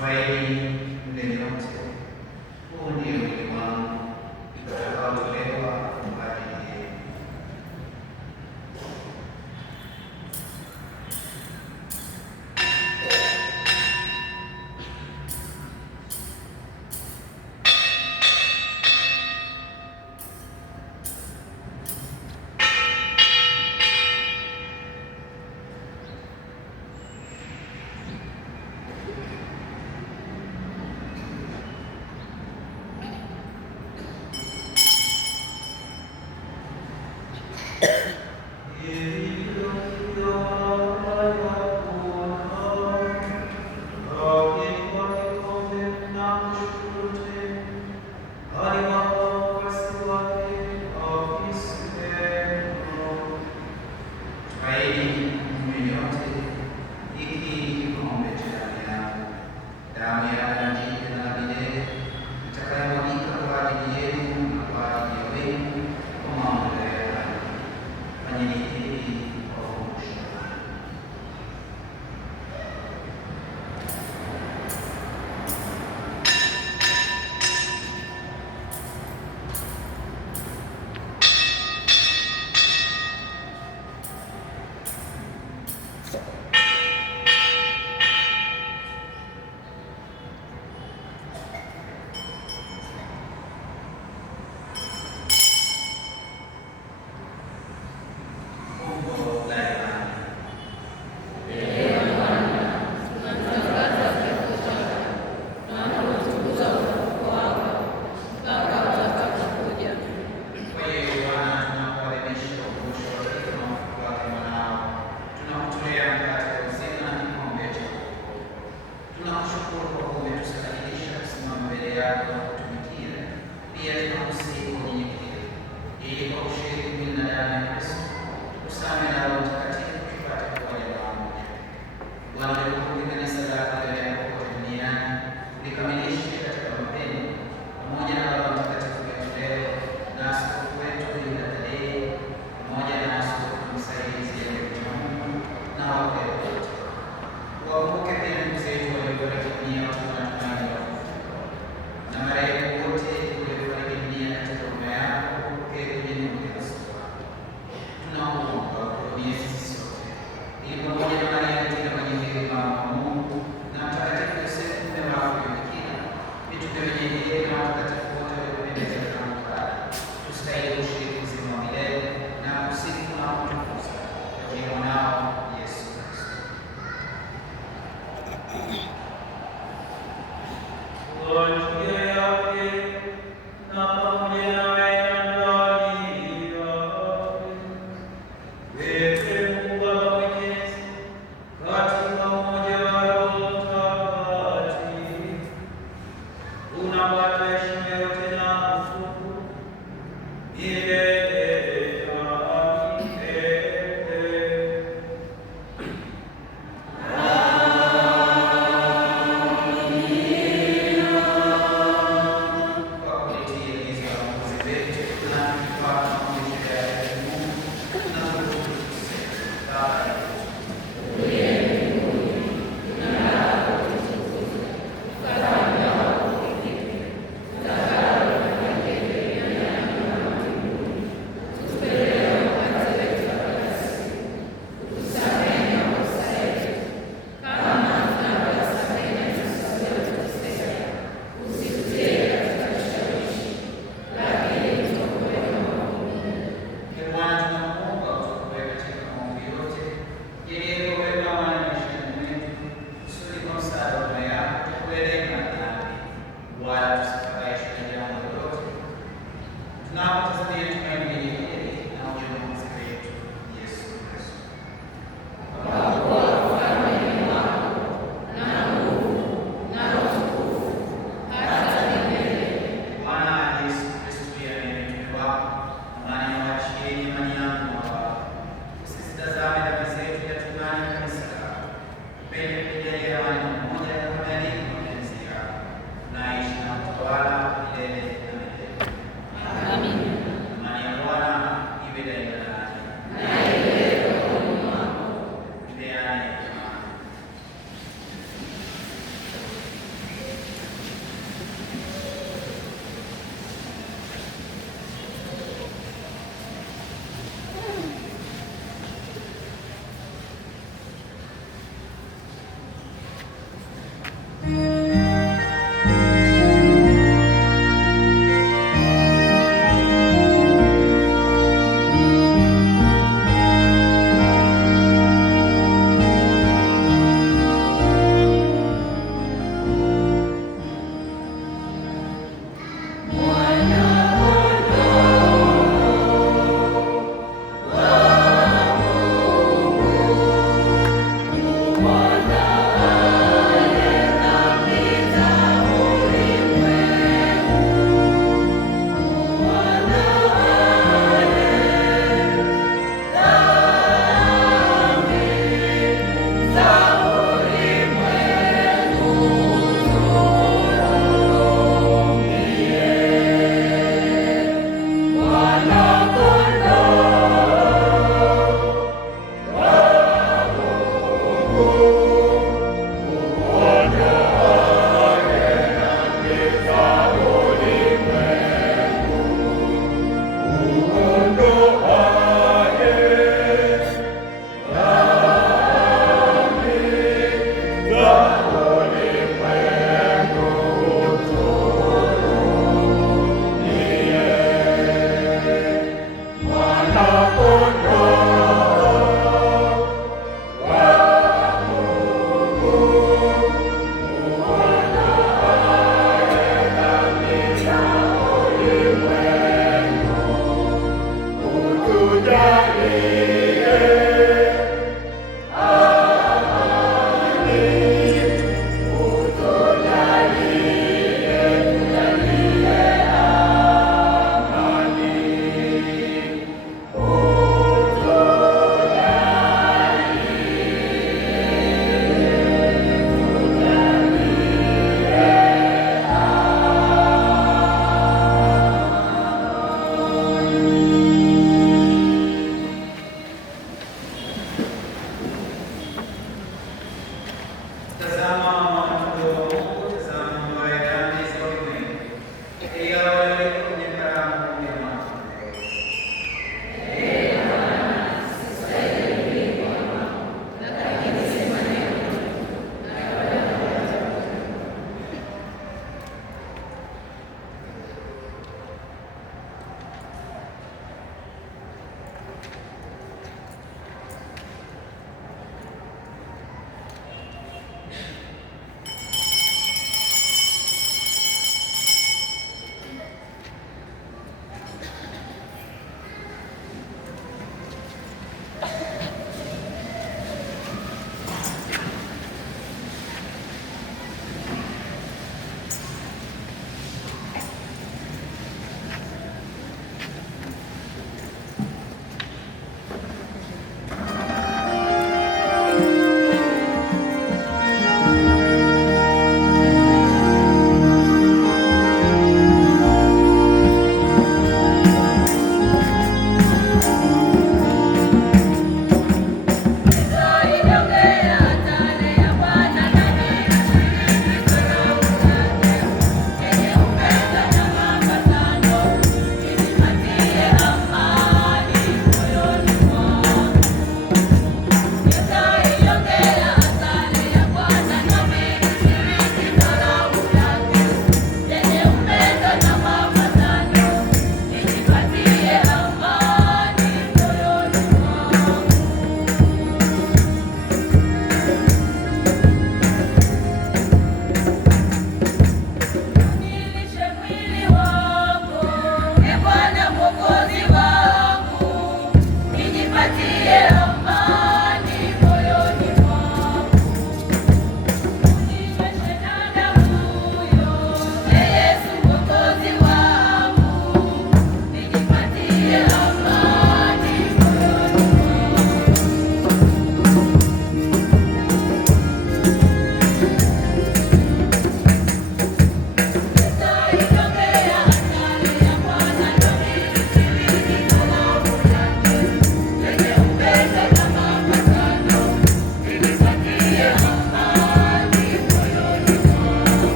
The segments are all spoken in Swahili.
Vai nell'inizio, un io che ma voleva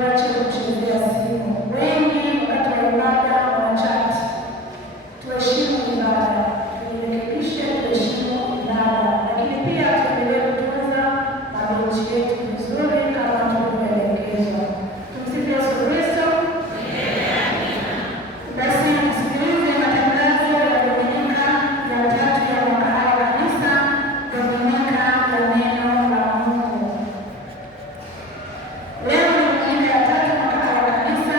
tuache kuchezea simu. Wengi wakati wa ibada wanachati. Tuheshimu ibada, tujirekebishe, tuheshimu ibada, lakini pia tuendelee kutunza mabenchi yetu vizuri kama tulivyoelekezwa. Tumsifu Yesu Kristo. Basi msikilize matangazo ya Dominika ya 3 ya mwaka A wa Kanisa, Dominika ya Neno la Mungu. Leo ni Dominika ya 3 mwaka A wa Kanisa.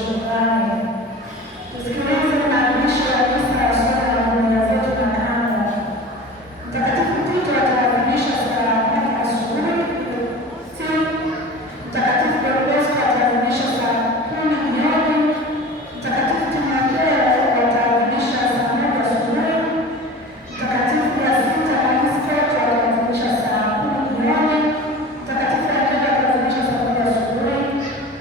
shukrani. Tusikilize maadhimisho ya misa ya swala la familia zetu na kanda. Mtakatifu Tito ataadhimisha saa 4 asubuhi. Mtakatifu Teodosi ataadhimisha saa 10 jioni. Mtakatifu Timotheo ataadhimisha saa 1 asubuhi. Mtakatifu Jacinta Kalistoto ataadhimisha saa 10 jioni. Mtakatifu Agenda ataadhimisha saa 1 asubuhi.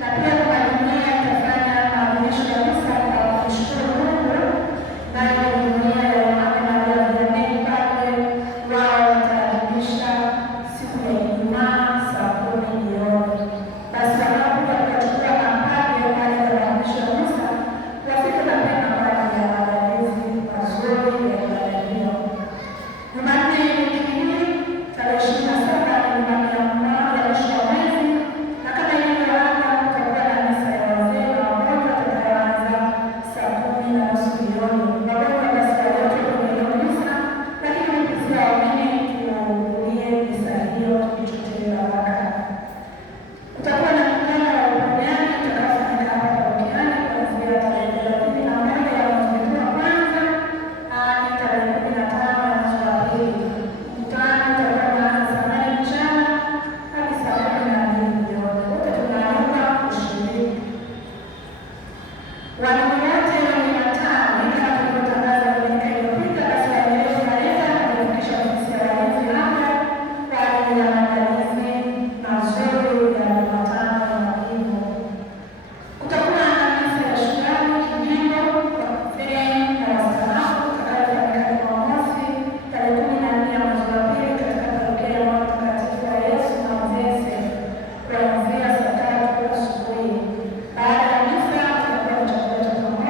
Na pia kwa jumuiya itafanya maadhimisho ya misa kwa kumshukuru Mungu, nayo jumuiya ya Yohane Maria Vianney Padre wao wataadhimisha siku ya Ijumaa saa 10 jioni. Basi wanapokuja kuchukua mapadre baada ya maadhimisho ya misa, wafike mapema kwa ajili ya maandalizi mazuri ya ibada hiyo. Jumanne wiki hii tarehe 27 ni Jumanne ya mwisho wa mwezi, na kama ilivyo ada kutakuwa na misa ya wazee na wagonjwa itakayoanza saa 10:30 jioni. Wagonjwa basi waliote kwenye hiyo misa, lakini pia waamini tuhudhurie misa hiyo tukichotea baraka. Kutakuwa na mkutano wa uponyaji utakaofanyika hapa parokiani kuanzia tarehe 31 ya mwezi wa kwanza hadi tarehe 15 ya mwezi wa pili. Mkutano utakuwa unaanza saa 8 mchana hadi saa 12 jioni. Wote tunaalikwa kushiriki. Walimu wote wenye matawi kama tulivyotangaza wiki iliyopita, basi waendelee kuleta na kufikisha ofisi ya walinzi hapa kwa ajili ya maandalizi mazuri ya Jumatano ya Majivu. Kutakuwa na misa ya shukrani kijimbo kwa kufeli na wastaafu itakayofanyika Jumamosi tarehe 14 ya mwezi wa pili katika parokia ya Moyo Mtakatifu wa Yesu na Uzese kuanzia saa 3 asubuhi. Baada ya misa kutakuwa na chakula cha pamoja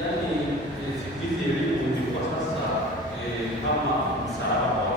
Yaani siku hizi elimu kwa sasa kama msaada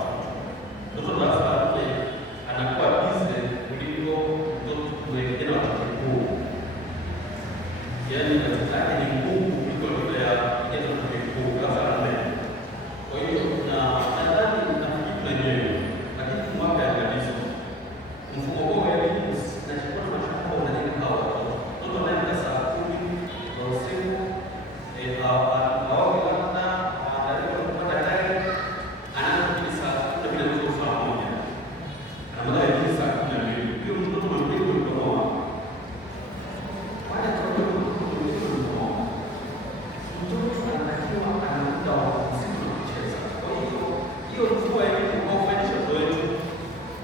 hiyo mfumo wa elimu unaofanyisha wetu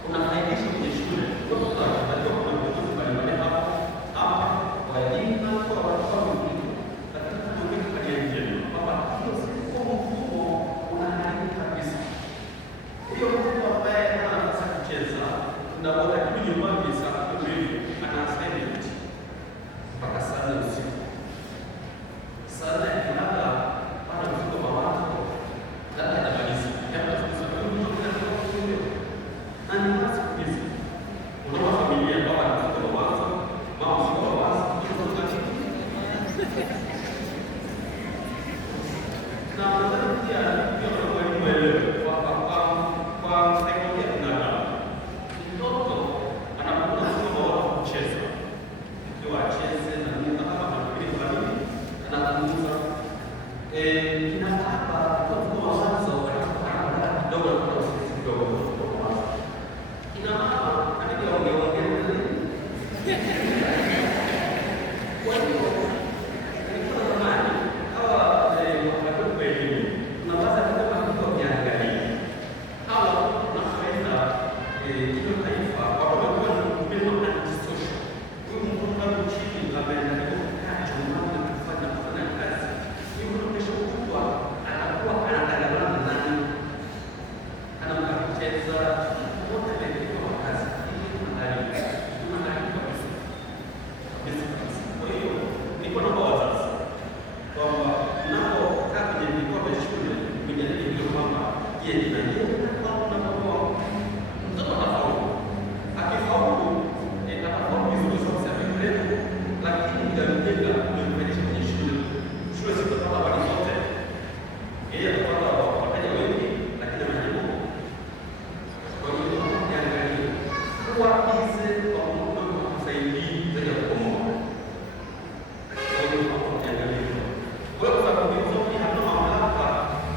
unafaidisha kwenye shule. Kwa sababu tunajua kuna viongozi mbalimbali hapa wajinga kwa watu wengine katika kutumika kwa nje kwamba hiyo mfumo unaharibu kabisa. Hiyo mtu ambaye ana nafasi ya kucheza tunaona kitu nyumbani saa 2 ana assignment mpaka saa 4 usiku. Saa 4 kulala ana mfuko wa watu labda anamaliza kama tunasema mtu anataka kuelewa na ni basi kabisa. Unaona familia baba anataka wazo mama sio wazo na nadhani pia ndio mwalimu elewe kwa saikolojia binadamu mtoto anapokuwa kusoma watu kucheza ikiwa acheze na nini kama anafikiri kwa nini anapunguza kinataka mtoto wa mwanzo anapokuwa kidogo kwa usiku kidogo kwa mwanzo ina maana anajua ongea nini kwa hiyo nilikuwa zamani hawa watoto elimu tunapasa kama kitu kiangalia hawa tunafaida hiyo taifa wanakuwa na upendo na distortion. Huyu mtu kama chini ameenda kukaa chumbani na kufanya kazi hiyo ndio kesho kutwa atakuwa anatangamana na nani anamtaka kucheza wote wengine wa kazi hii tunadai kabisa. Kwa hiyo niko naomba wazazi kwamba mnapokaa kwenye vikao vya shule mjadili hiyo kwamba je, ninajenga au tunapokuwa mtoto anafaulu. Akifaulu atafaulu vizuri sasa hivi, lakini mjadiliana kumfanyisha kwenye shule. Shule zitapata habari zote, yeye atapata wateja wengi, lakini majibu. Kwa hiyo tunaangalia kuwa hizi kwa Mungu kusaidia zaidi ya kuomoa. Kwa hiyo tunaangalia kwa sababu hizo ni hata mamlaka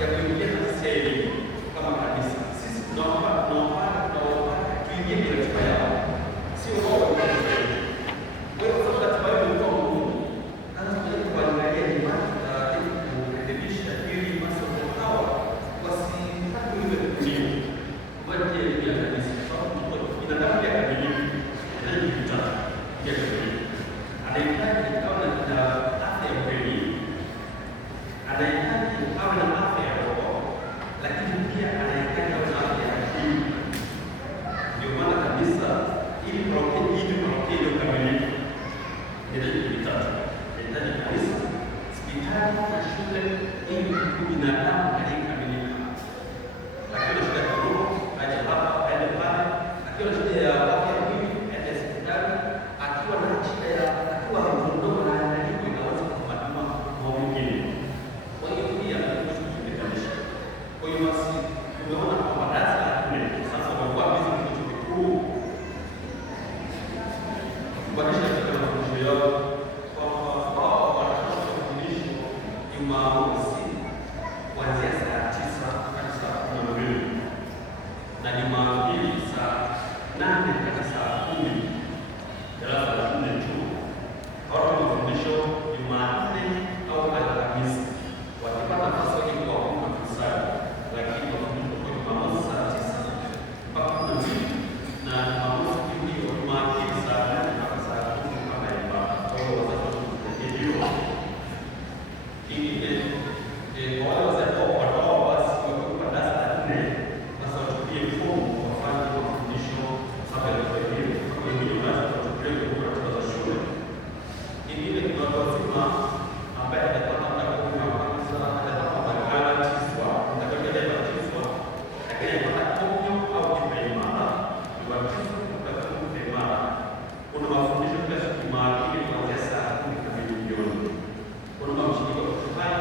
ya kuingia katika elimu kama kanisa. Sisi tunaomba tuingie kwenye ratiba yao, sio wao wenyewe. Kwa hiyo sababu ratiba yao ni kwa Mungu, lazima tuangalie ni wapi ili kurekebisha ili masomo hawa wasipate ile kujibu kwa ajili ya kanisa. Sababu binadamu ya kamilifu ndio kitaka ya kamilifu anahitaji awe na afya ya kweli, anahitaji awe na afya ya roho, lakini pia anahitaji awe na afya ya akili. Ndio maana kabisa ili parokia iliyo kamilifu inahitaji vitatu: inahitaji kanisa, hospitali na shule, ili binadamu aliyekamilika. Akiwa na shida ya kiroho aje hapa aende pale, akiwa na shida ya afya ya mwili aende hospitali, akiwa na shida ya akiwa mdogo na analipo inaweza kufanyiwa mambo mengine. Kwa hiyo pia tunashughulikia. Kwa hiyo basi tumeona kwamba darasa la 4 sasa wamekuwa hizi kitu kikuu kubanisha katika mafundisho yao kwamba wao wanatoa mafundisho Jumamosi kuanzia saa 9 hadi saa 12 na Jumapili saa 8 hadi saa 10 darasa la 4 tu. Hawa mafundisho Jumanne au Alhamisi wakipata nafasi waje kwa Mungu kusali, lakini mafundisho kwa Jumamosi saa 9 mpaka 12 na Jumamosi hiyo Jumapili saa 8 mpaka saa 10 mpaka ibada. Kwa hiyo wazazi hiyo ili kwa wale wazazi wao basi wakiwa darasa la 4 basi wachukulie fomu wafanye mafundisho saba ya elimu kwa wengine basi wachukulie kwa ratiba za shule. Ingine kuna watu wazima ambaye atapata muda wa kwanza atapata makala tiswa atakayoenda kubatizwa, lakini atapata komyo au kipaimara kubatizwa kupata kipaimara. Kuna mafundisho kila siku Jumapili kuanzia saa 10 kamili jioni. Kuna mashirika ya kushukuru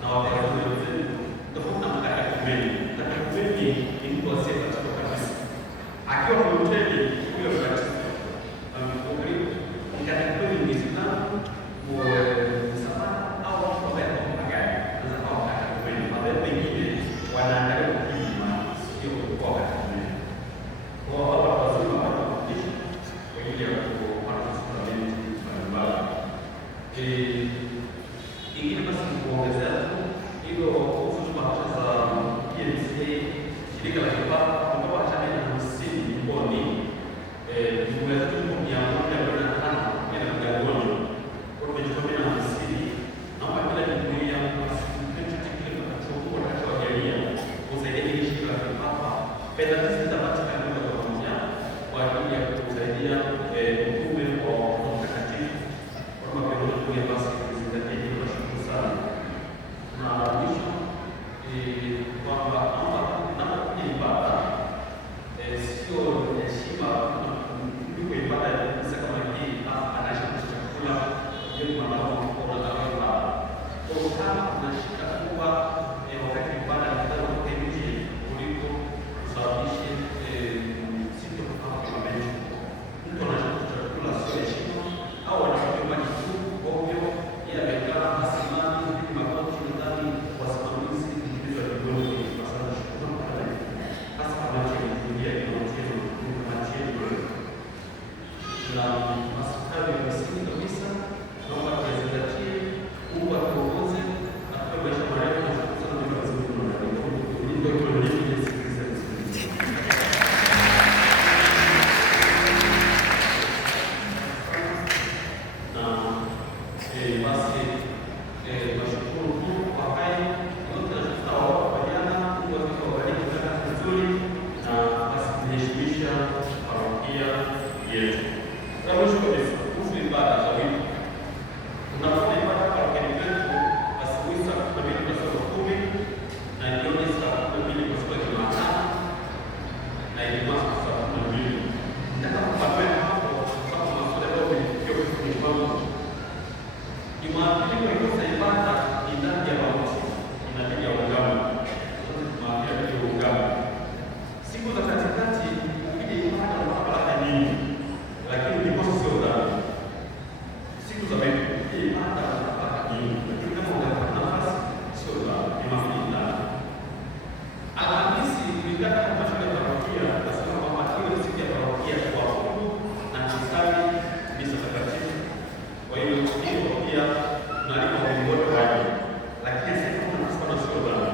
na wapendwa wenzetu tofauti na mkaka kumeni. Kaka kumeni ni mtu asiyepata kabisa. Akiwa kwa hoteli hiyo kubatizwa. Karibu mkaka kumeni ni Islamu au kwa magari. Sasa kwa kaka kumeni mambo mengine wanaangalia kupima sio kwa kaka kumeni. Kwa hapa wazima wanafundisha kwa ajili ya kupata sakramenti mbalimbali. Ingine basi kuongezea tu hilo kuhusu bahasha za PMCA shirika la kipapa kutoka chama na 50 jimboni, jumuiya zetu 145 na Kigamboni kwa tumejitolea na 50. Naomba kila jumuiya kusaidia hili shirika la kipapa. Fedha hizi zitapatikana moja kwa moja kwa ajili ya kusaidia utume wa mtakatifu kama vile basi kuzingatia hilo. Nashukuru sana. Na mwisho kwamba naomba ibada sio heshima kuliko ibada ya kanisa kama hii anaisha chakula hiyo mwanao kwa ibada. Kwa kama tunashika kuwa wakati ibada ya kitabu nje kuliko kusababisha sito kwa mechi. Mtu anashika chakula sio heshima au anakunywa maji tu ovyo, yeye amekaa asimami magoti ndani kwa wasimamizi ndizo jioni kwa sababu shukrani pale. Hasa kama tunaingia kwenye mchezo na maskari ya msingi kabisa, naomba tuzingatie Mungu atuongoze na tuwe maisha marefu na sana kwa sababu ndio tunaendelea kusikiliza. Na basi nashukuru Mungu kwa haya yote na tutaomba kwa jana Mungu atubariki sana vizuri na basi kuheshimisha parokia yetu. Kwa mwisho kabisa, kuhusu ibada za wiki. Tunafanya ibada parokia yetu asubuhi saa 12 na saa 10 na jioni saa 12 kwa siku ya Jumatano na Ijumaa saa 12. Nataka kupambana hapo sababu masuala yote ni kwangu. Jumapili kwa hiyo ibada ni ndani ya mauti, inabidi ya ungamo. Jumapili ndio ungamo. Siku za katikati ukija ibada na baraka nyingi, lakini ndipo sio dhambi. Siku za mbele ibada na baraka nyingi, lakini kama unapata nafasi sio dhambi, ni mafundisho. Alhamisi kulingana na mashule ya parokia, nasema kwamba hiyo ni siku ya parokia kwa Mungu na kusali misa takatifu. Kwa hiyo hiyo pia tunalima viongozi wake, lakini sasa tunasema sio dhambi.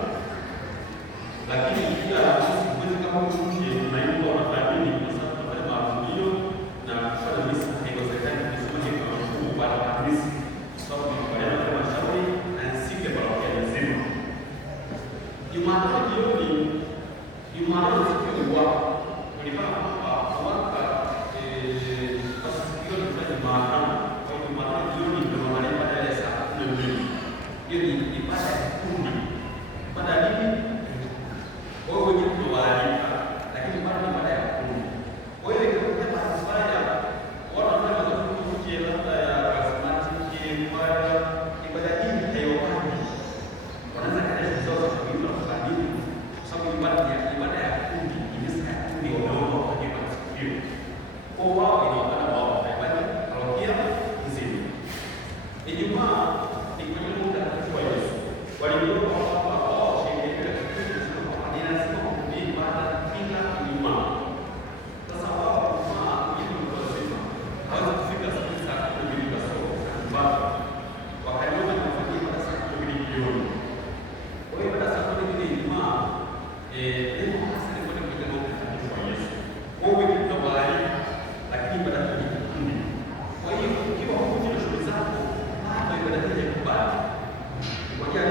Lakini pia mwezi kama mshuje tunaimba na familia kwa sababu tunafanya maadhimisho na kufanya misa haiwezekani kusema kwa mkuu baada ya misa, sababu tunafanya kama shauri na siku ya parokia nzima. Jumatano jioni, Jumatano siku ya wao kulipata kwamba mwaka basi hiyo ni Jumatano. Kwa hiyo Jumatano jioni ndio wanalipata baada ya saa 12. Hiyo ni ibada ya kundi. Ibada nini? Wao wenyewe ndio wanalipa, lakini ibada ya kundi. Kwa hiyo ikitokea maswala wanafanya mazungumzo kuhusu labda ya karismatiki ibada hii haiwapani. Wanaweza kanisha zao za kuimba kwa dini, kwa sababu ibada ya kundi, kanisa ya kundi wameomba kwa ajili ya siku. Kwa wao inaonekana wao ibada parokia nzima. Ijumaa ni kwenye muda wa Yesu. Waliomba kwamba wao sheria ya Kristo kwa dini lazima kuhubiri ibada kila Ijumaa. Sasa wao kwa hiyo ndio lazima hawezi kufika saa 12 kasoro mpaka wakaliomba kufanya ibada saa 12 jioni. Kwa hiyo baada ya saa 12 Ijumaa ndio hasa ni kwenda kuja kwa Mtakatifu wa Yesu. Kwa hiyo ndio bali lakini baada ya kundi. Kwa hiyo ukiwa huko na shughuli zako bado ibada hii kubali. Kwa hiyo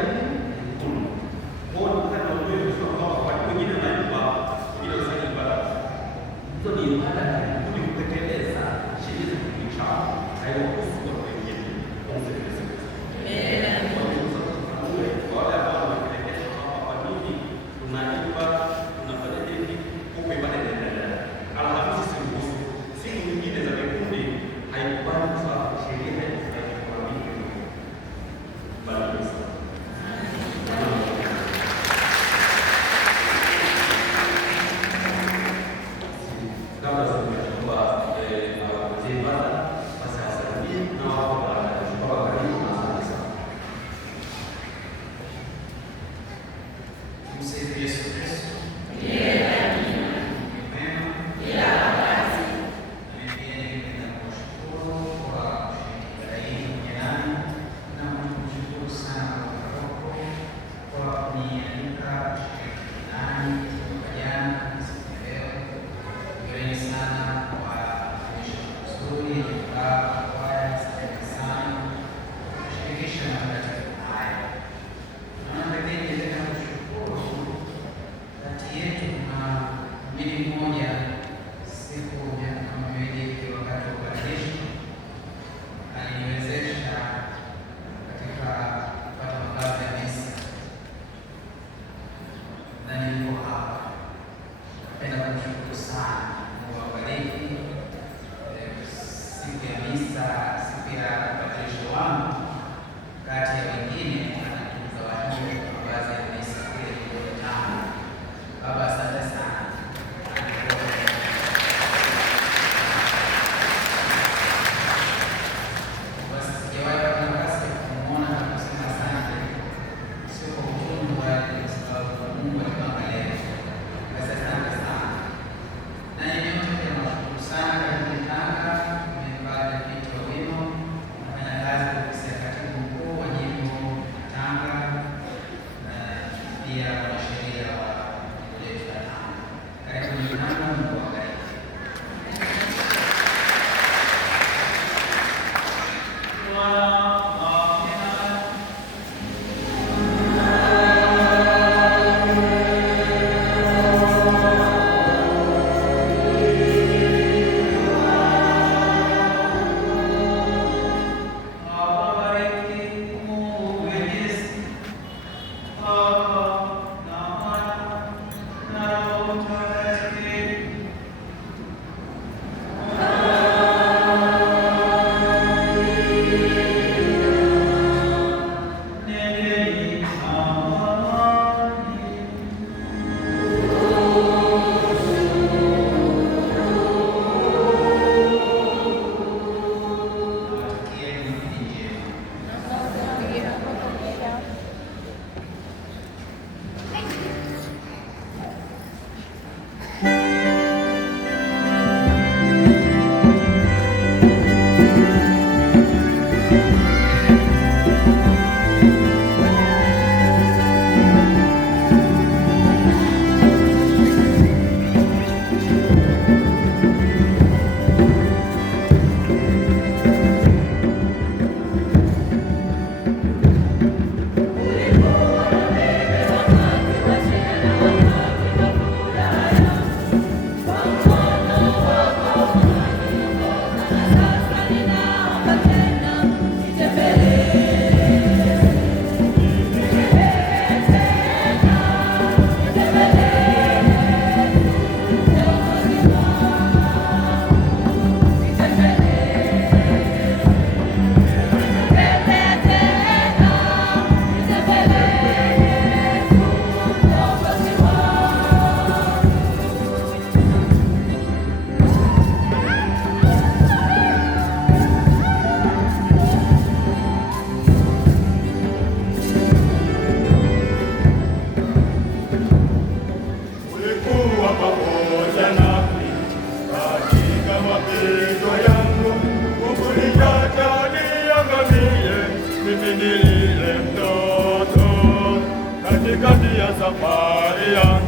pia wanasheria wa jimbo letu la Tanga. Karibuni sana, Mungu awabariki. Katikati ya safari yangu